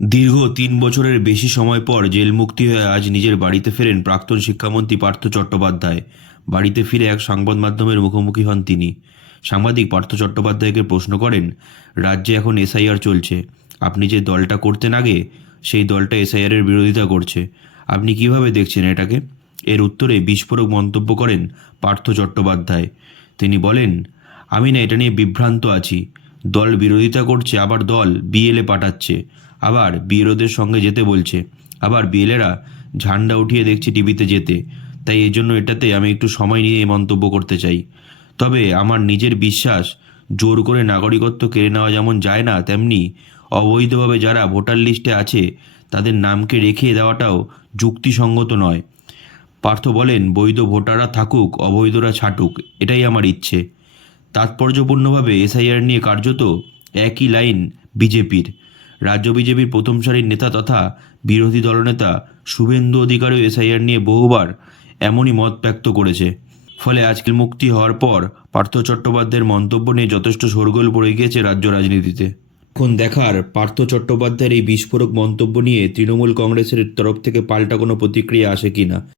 দীর্ঘ তিন বছরের বেশি সময় পর জেল মুক্তি হয়ে আজ নিজের বাড়িতে ফেরেন প্রাক্তন শিক্ষামন্ত্রী পার্থ চট্টোপাধ্যায়। বাড়িতে ফিরে এক সংবাদ মাধ্যমের মুখোমুখি হন তিনি। সাংবাদিক পার্থ চট্টোপাধ্যায়কে প্রশ্ন করেন, রাজ্যে এখন এসআইআর চলছে। আপনি যে দলটা করতেন আগে, সেই দলটা এসআইআর এর বিরোধিতা করছে। আপনি কীভাবে দেখছেন এটাকে? এর উত্তরে বিস্ফোরক মন্তব্য করেন পার্থ চট্টোপাধ্যায়। তিনি বলেন, আমি না এটা নিয়ে বিভ্রান্ত আছি। দল বিরোধিতা করছে, আবার দল বিএলএ পাঠাচ্ছে, আবার বিএলওদের সঙ্গে যেতে বলছে, আবার বিএলএরা ঝান্ডা উঠিয়ে দেখছি টিভিতে যেতে। তাই এই জন্য এটাতে আমি একটু সময় নিয়ে মন্তব্য করতে চাই। তবে আমার নিজের বিশ্বাস, জোর করে নাগরিকত্ব কেড়ে নেওয়া যেমন যায় না, তেমনি অবৈধভাবে যারা ভোটার লিস্টে আছে, তাদের নামকে রেখে দেওয়াটাও যুক্তিসঙ্গত নয়। পার্থ বলেন, বৈধ ভোটাররা থাকুক, অবৈধরা ছাটুক এটাই আমার ইচ্ছে। তাৎপর্যপূর্ণভাবে এসআইআর নিয়ে কার্যত একই লাইন বিজেপির। রাজ্য বিজেপির প্রথম সারির নেতা তথা বিরোধী দলনেতা শুভেন্দু অধিকারীও এসআইআর নিয়ে বহুবার এমনই মত ব্যক্ত করেছে। ফলে আজকের মুক্তি হওয়ার পর পার্থ চট্টোপাধ্যায়ের মন্তব্য নিয়ে যথেষ্ট শোরগোল পড়ে গিয়েছে রাজ্য রাজনীতিতে। এখন দেখার পার্থ চট্টোপাধ্যায়ের এই বিস্ফোরক মন্তব্য নিয়ে তৃণমূল কংগ্রেসের তরফ থেকে পাল্টা কোনো প্রতিক্রিয়া আসে কিনা?